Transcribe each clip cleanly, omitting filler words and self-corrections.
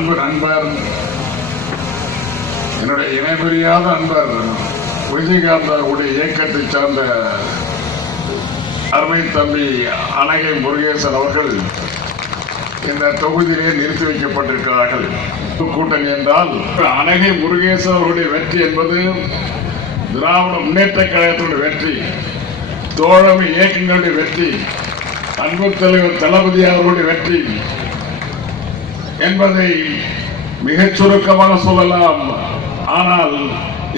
அன்பு நண்பர், என்னுடைய இணைபிரியாத நண்பர் விஜயகாந்த் அவருடைய இயக்கத்தை சார்ந்த அருமை தம்பி அனகை முருகேசன் அவர்கள் இந்த தொகுதியிலே நிறுத்தி வைக்கப்பட்டிருக்கிறார்கள். கூட்டணி என்றால் அனகை முருகேசன் அவருடைய வெற்றி என்பது திராவிட முன்னேற்ற கழகத்தினுடைய வெற்றி, தோழமை இயக்கங்களுடைய வெற்றி, அன்பு தலைவர் தளபதி அவர்களுடைய வெற்றி என்பதை மிகச் சுருக்கமாக சொல்லலாம். ஆனால்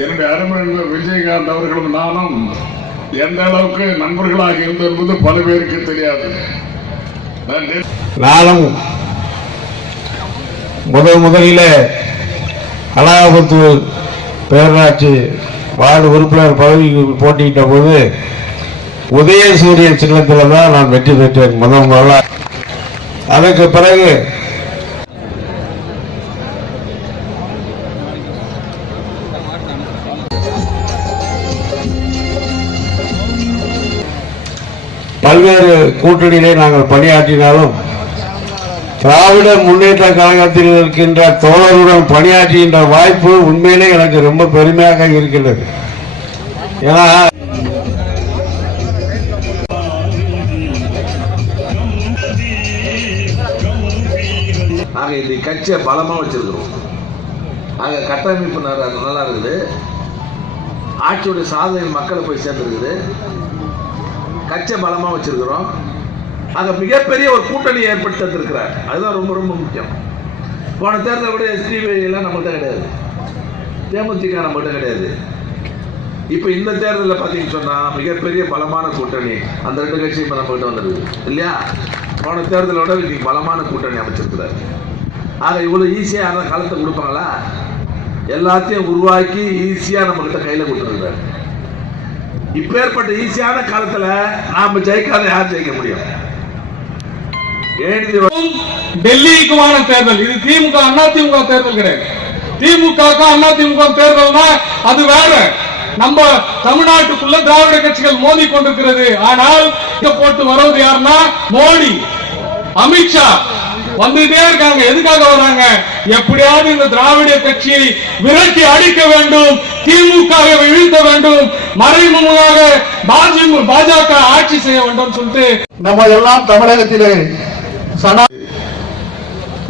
என்னுடைய அருமை நண்பர் விஜயகாந்த் அவர்களும் நானும் எந்த அளவுக்கு நண்பர்களாக இருந்தது என்பது பல பேருக்கு தெரியாது. நானும் முதலில் அலாபுத்தூர் பேரூராட்சி வார்டு உறுப்பினர் பதவிக்கு போட்டியிட்ட போது உதயசூரியன் சின்னத்தில் தான் நான் வெற்றி பெற்றேன் முதல்ல. அதற்கு பிறகு பல்வேறு கூட்டணியிலே நாங்கள் பணியாற்றினாலும் திராவிட முன்னேற்ற கழகத்தில் இருக்கின்ற தோழருடன் பணியாற்றுகின்ற வாய்ப்பு உண்மையிலே எனக்கு ரொம்ப பெருமையாக இருக்கின்றது. ஏன்னா நாங்கள் இந்த கட்சியை பலமாக வச்சிருக்கிறோம். நாங்கள் கட்டமைப்பு நல்லா இருக்குது, ஆட்சியுடைய சாதனை மக்களை போய் சேர்ந்துருக்குது, கட்சியை பலமாக வச்சிருக்கிறோம். அங்க மிகப்பெரிய ஒரு கூட்டணி ஏற்படுத்தி தந்திருக்கிறார். அதுதான் ரொம்ப ரொம்ப முக்கியம். போன தேர்தலை விட எஸ்டிபி எல்லாம் நம்மகிட்ட கிடையாது, தேமுதிக நம்மகிட்ட கிடையாது. இப்போ இந்த தேர்தலில் பார்த்தீங்கன்னு சொன்னால் மிகப்பெரிய பலமான கூட்டணி அந்த ரெண்டு கட்சியும் இப்போ நம்மகிட்ட வந்துருக்கு இல்லையா? போன தேர்தலோட இன்னைக்கு பலமான கூட்டணி அமைச்சிருக்கிறார். ஆக இவ்வளோ ஈஸியாக யாரும் காலத்தை கொடுப்பாங்களா? எல்லாத்தையும் உருவாக்கி ஈஸியாக நம்மகிட்ட கையில் கொடுத்துருக்கிறார். இப்பேற்பட்ட ஈஸியான காலத்தில் நாம ஜெயிக்காத யார் ஜெயிக்க முடியும்? டெல்லிக்குமான தேர்தல் இது. திமுக அதிமுக தேர்தல் கிடையாது. திமுக அதிமுக தேர்தல்னா அது வேற. நம்ம தமிழ்நாட்டுக்குள்ள திராவிட கட்சிகள் மோதி கொண்டிருக்கிறது. ஆனால் போட்டு வருவது யாருன்னா மோடி, அமித்ஷா வந்துட்டே இருக்காங்க. எதுக்காக வராங்க? எப்படியாவது இந்த திராவிட கட்சியை விரட்டி அடிக்க வேண்டும், திமுகவை வீழ்த்த வேண்டும், மறைமுகமாக பாஜக ஆட்சி செய்ய வேண்டும் சொல்லிட்டு நம்ம எல்லாம் தமிழகத்திலே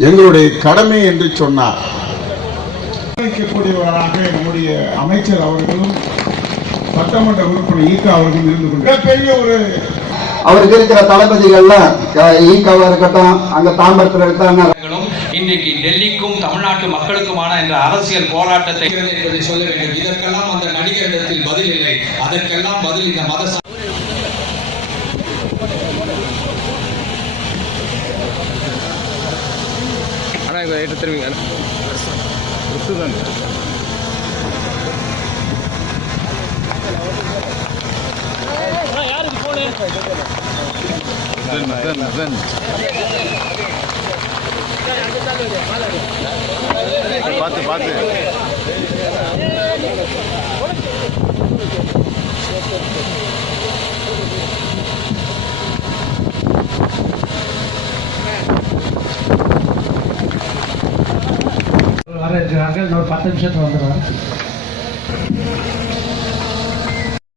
எங்களுடைய கடமை என்று சொன்னார். கூடியவராக நம்முடைய அமைச்சர் அவர்களும் சட்டமன்ற உறுப்பினர் ஈகா அவர்களும் இருந்து கொண்டு ஒரு அவருக்கு இருக்கிற தளபதிகள்லாம் ஈகாவா இருக்கட்டும், அங்க தாம்பரத்தில் இருக்காங்க. இன்றைக்கு டெல்லிக்கும் தமிழ்நாட்டு மக்களுக்குமான என்ற அரசியல் போராட்டத்தை சொல்ல வேண்டும். இதற்கெல்லாம் அந்த நடிகரிடத்தில் பதில் இல்லை. அதற்கெல்லாம் பதில் இந்த மத பார்த்து வர 10 நிமிஷத்துல வந்துடுவாங்க.